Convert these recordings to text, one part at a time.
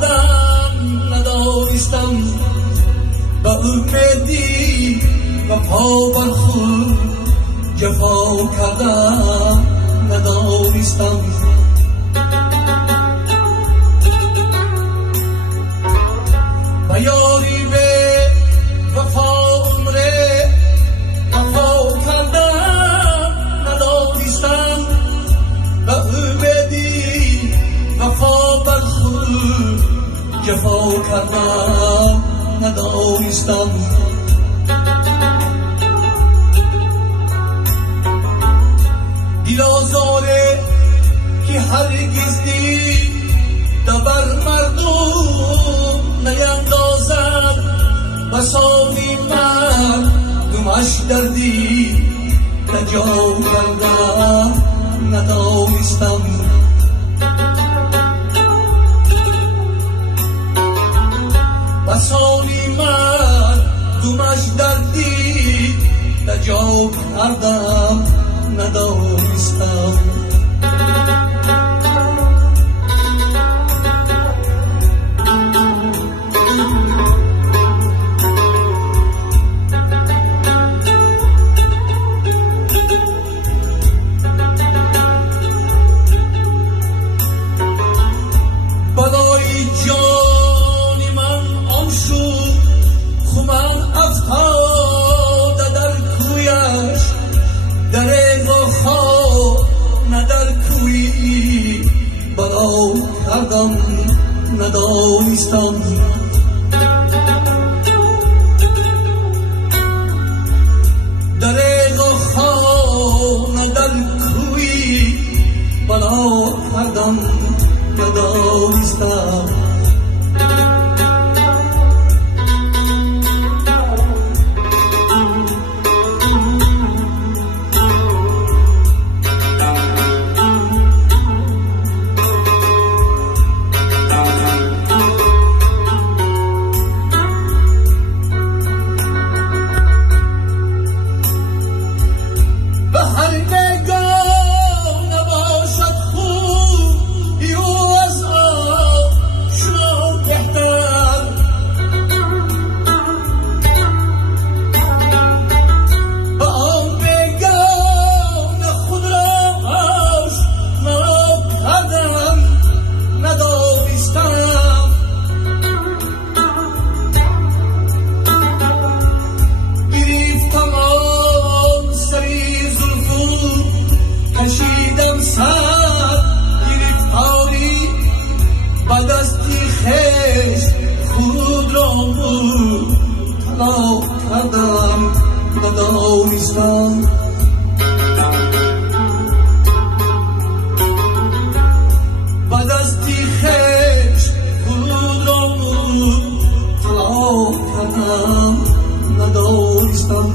کردم ندانستم به امیدی وفا بر خود جفا کردم ندانستم و یاری به وفا عمره وفا کردم ندانستم به امیدی وفا بر خود جفا کردم ندانستم دل آزاره که هرگز دیده بر مردم نیندازد بسامی مردمش دردی نجا کردم ندانستم بسامی مردمش دردی نجا کردم ندانستم برای جان من آن شد خمن افتاده در کویش دریغ و خواب نه در کوی بنا کردم ندانستم دریغ و خواب نه در کوی بنا کردم ندانستم بعد از تیخش خود را طلا کردم ندانستم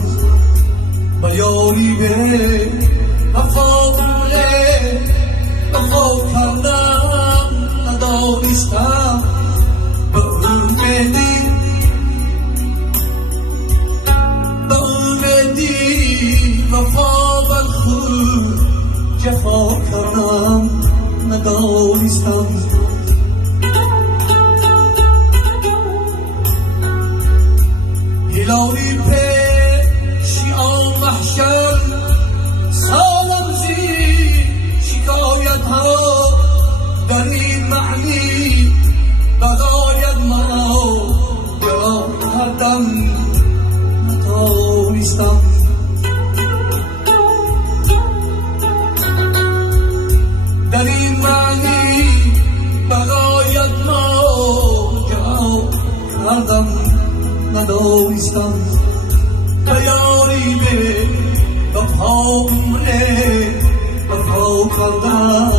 به یاری به وفا عمره وفا کردم ندانستم به امیدی وفا بر خود جفا کردم ندانستم هلالی پیشی آن محشر سالم زی شکایت ها در این معنی بغاید مرا یا کردم ندانستم در این معنی بغایت ما جواب کردم ندانستم به یاری به وفا عمره وفا کردم